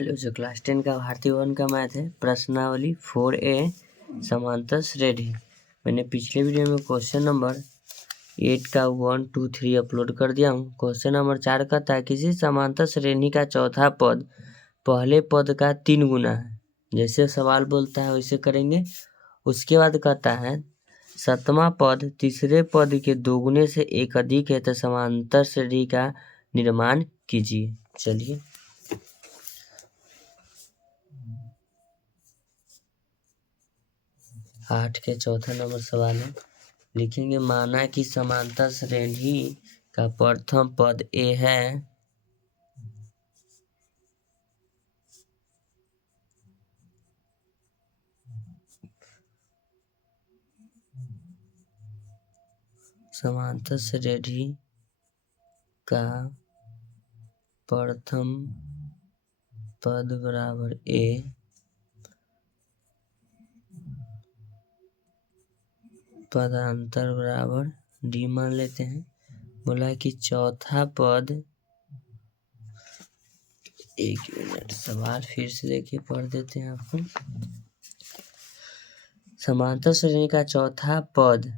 Hello, जो class 10 का भारतीय वन का मैथ है, प्रश्नावली 4A समांतर श्रेणी। मैंने पिछले वीडियो में क्वेश्चन नंबर 8 का 1, 2, 3 अपलोड कर दिया हूँ। क्वेश्चन नंबर 4 कहता है किसी समांतर श्रेणी का चौथा पद पहले पद का 3 गुना है। जैसे सवाल बोलता है वैसे करेंगे। उसके बाद कहता है सातवां पद तीसरे पद के 2 गुने से एक अधिक है तो समांतर श्रेणी का निर्माण कीजिए। चलिए 8 के चौथा नंबर सवाल है। लिखेंगे माना कि समांतर श्रेणी का प्रथम पद ए है समांतर श्रेणी का प्रथम पद बराबर ए पदांतर बराबर डी मान लेते हैं। बोला कि चौथा पद, एक मिनट सवाल फिर से देखिए पढ़ देते हैं आपको। समांतर श्रेणी का चौथा पद,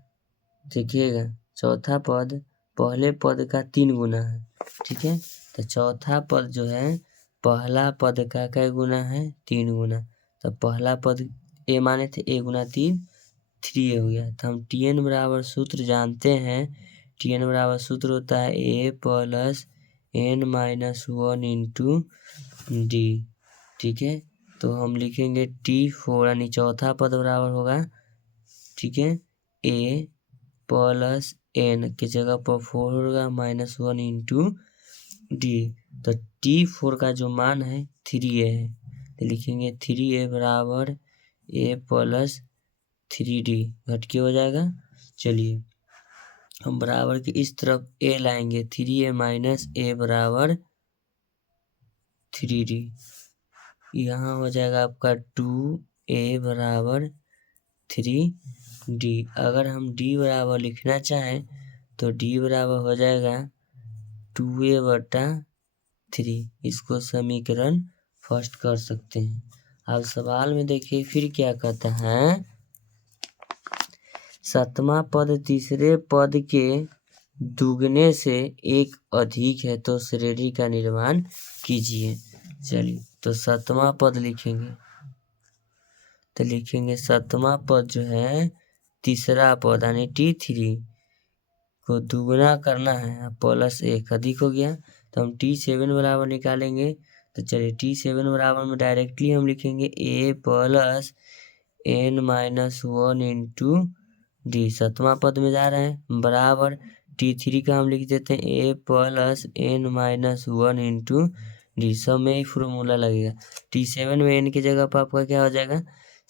देखिएगा चौथा पद पहले पद का 3 गुना है। ठीक है, तो चौथा पद जो है पहला पद का क्या गुना है? 3 गुना। तो पहला पद ए माने थे, ए गुना 3 3 हो गया। तो हम Tn बराबर सूत्र जानते हैं। Tn बराबर सूत्र होता है a plus n minus 1 into d. ठीक है, तो हम लिखेंगे T4 यानी चौथा पद बराबर होगा, ठीक है, ए प्लस एन की जगह पर 4 होगा माइनस 1 इंटू डी। तो T4 का जो मान है 3a है, तो लिखेंगे 3a बराबर ए प्लस 3d घट के हो जाएगा। चलिए हम बराबर के इस तरफ a लाएंगे, 3a माइनस a बराबर 3d। यहाँ हो जाएगा आपका 2a बराबर 3d। अगर हम d बराबर लिखना चाहें तो d बराबर हो जाएगा 2a बटा 3। इसको समीकरण फर्स्ट कर सकते हैं। अब सवाल में देखिए फिर क्या कहता है, सातवां पद तीसरे पद के दुगने से एक अधिक है तो श्रेणी का निर्माण कीजिए। चलिए तो सातवां पद लिखेंगे, तो लिखेंगे सातवां पद जो है तीसरा पद यानी T3 को दुगना करना है, प्लस 1 अधिक हो गया तो हम T7 बराबर निकालेंगे। तो चलिए T7 बराबर में डायरेक्टली हम लिखेंगे a plus n minus 1 into D. सातवां पद में जा रहे हैं बराबर T3 का हम लिख देते हैं a plus n minus 1 into D. सब में ही फॉर्मूला लगेगा। T7 में n की जगह पर आपका क्या हो जाएगा?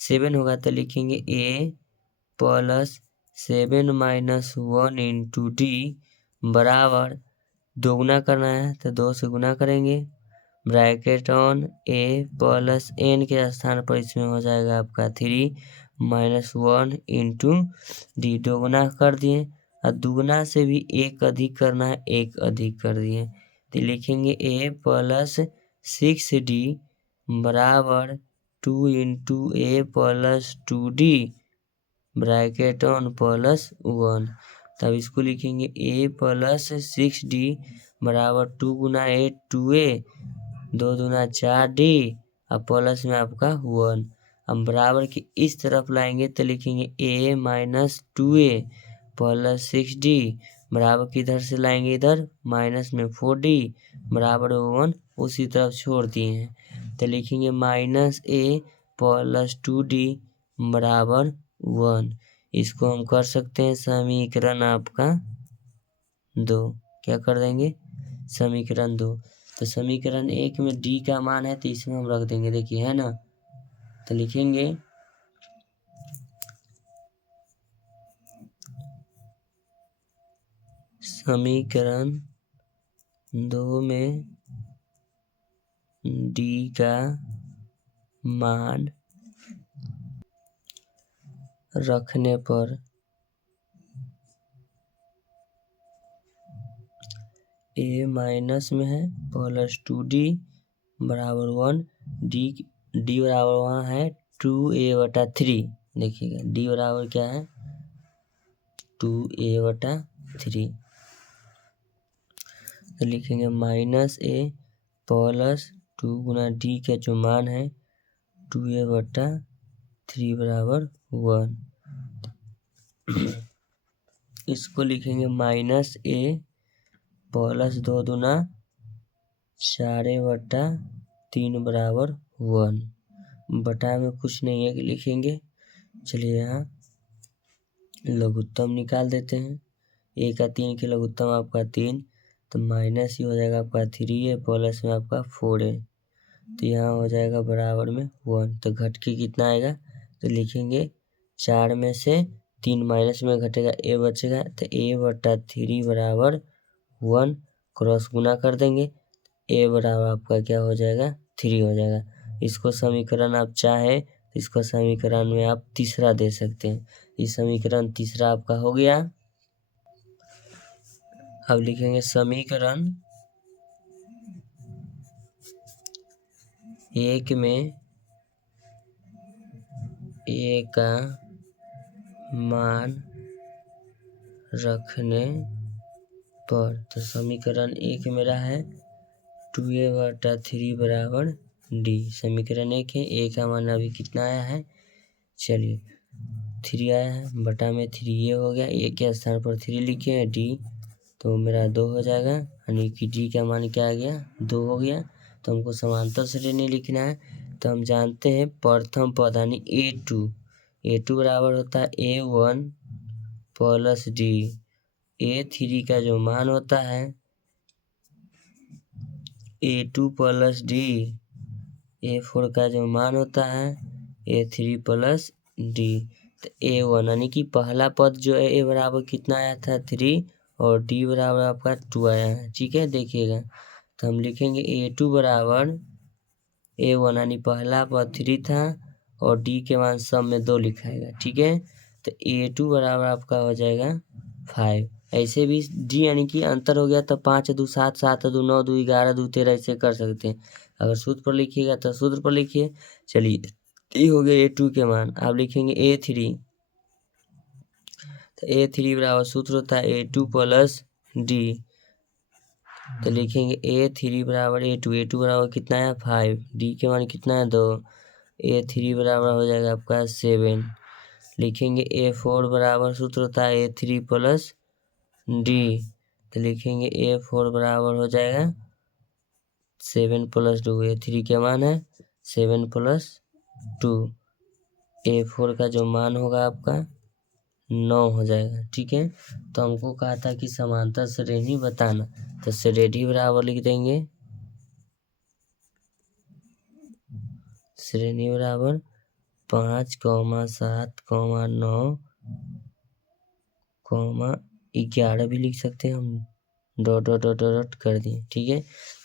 7 होगा, तो लिखेंगे a plus 7 minus 1 into D बराबर दो गुना करना है तो 2 से गुना करेंगे। Bracket on a plus n के स्थान पर इसमें हो जाएगा आपका 3 माइनस 1 इंटू डी। दो गुना कर दिए और दुगुना से भी एक अधिक करना है, एक अधिक कर दिए तो लिखेंगे a प्लस 6d बराबर 2 into a plus 2d bracket on plus 1। तब इसको लिखेंगे a प्लस 6d बराबर 2 गुना 8 2a 2 दूना 4d और प्लस में आपका 1। हम बराबर के इस तरफ लाएंगे तो लिखेंगे a minus 2a plus 6d बराबर किधर से लाएंगे? इधर माइनस में 4d बराबर 1 उसी तरफ छोड़ दिए हैं तो लिखेंगे माइनस a प्लस 2d बराबर 1। इसको हम कर सकते हैं समीकरण आपका 2। क्या कर देंगे? समीकरण 2। तो समीकरण 1 में d का मान है तो इसमें हम रख देंगे, देखिए है ना। तो लिखेंगे समीकरण 2 में d का मान रखने पर a माइनस में है प्लस 2d बराबर 1 डी बराबर वहाँ है 2a/3। देखिएगा डी बराबर क्या है 2a/3। तो लिखेंगे -a प्लस 2 गुना डी का जो मान है 2a/3 बराबर 1। इसको लिखेंगे -a प्लस 2 दूना 4a/3 बराबर 1। बटा में कुछ नहीं है कि लिखेंगे। चलिए यहाँ लघुत्तम निकाल देते हैं। a का 3 के लघुत्तम आपका 3, तो माइनस ही हो जाएगा आपका 3a प्लस में आपका 4a, तो यहाँ हो जाएगा बराबर में 1। तो घट के कितना आएगा, तो लिखेंगे 4 में से 3 माइनस में घटेगा a बचेगा, तो a/3 बराबर 1। क्रॉस गुना कर देंगे, a बराबर आपका क्या हो जाएगा 3 हो जाएगा। इसको समीकरण आप चाहे तो इसको समीकरण में आप तीसरा दे सकते हैं। इस समीकरण तीसरा आपका हो गया। अब लिखेंगे समीकरण 1 में a का मान रखने पर, तो समीकरण 1 मेरा है 2a/3 बराबर d। समीकरण 1 है, a का मान अभी कितना आया है, चलिए 3 आया है, बटा में 3a हो गया, a के स्थान पर 3 लिखे d, तो मेरा 2 हो जाएगा, यानी कि d का मान क्या आ गया 2 हो गया। तो हमको समांतर श्रेणी लिखना है, तो हम जानते हैं प्रथम पद यानी a2 बराबर होता है a1 प्लस d। a3 का जो मान होता है a2 प्लस d। a4 का जो मान होता है a3 प्लस d। तो a1 यानी कि पहला पद जो है a बराबर कितना आया था 3 और d बराबर आपका 2 आया है। ठीक है, देखिएगा तो हम लिखेंगे a2 बराबर a1 यानी पहला पद 3 था और d के मान सब में 2 लिखाएगा। ठीक है, तो a2 बराबर आपका हो जाएगा 5। ऐसे भी d यानी कि अंतर हो गया तो 5 2 7 7 2 9 2 11 2 13 ऐसे कर सकते हैं। अगर सूत्र पर लिखिएगा तो सूत्र पर लिखिए। चलिए ये हो गया a2 के मान। आप लिखेंगे a3, तो a3 बराबर सूत्र होता है a2 प्लस d। तो लिखेंगे a3 बराबर a2 बराबर कितना है 5, d के मान कितना है 2, a3 बराबर हो जाएगा आपका 7। लिखेंगे a4 बराबर सूत्र होता है a3 प्लस d। तो लिखेंगे a4 बराबर हो जाएगा 7 प्लस 2, a3 के मान है 7 प्लस 2, a4 का जो मान होगा आपका 9 हो जाएगा। ठीक है, तो हमको कहा था कि समांतर श्रेणी बताना, तो श्रेणी बराबर लिख देंगे, श्रेणी बराबर 5, 7, 9, 11 भी लिख सकते हैं हम, डॉट डॉट डॉट डॉट कर दिए। ठीक है,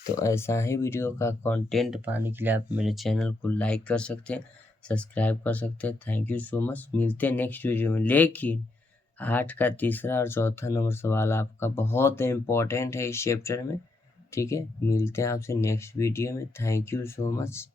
तो ऐसा ही वीडियो का कंटेंट पाने के लिए आप मेरे चैनल को लाइक कर सकते हैं, सब्सक्राइब कर सकते हैं। थैंक यू सो मच, मिलते हैं नेक्स्ट वीडियो में। लेकिन 8 का तीसरा और चौथा नंबर सवाल आपका बहुत इम्पोर्टेंट है इस चैप्टर में। ठीक है, मिलते हैं आपसे नेक्स्ट वीडियो में। Thank you so much.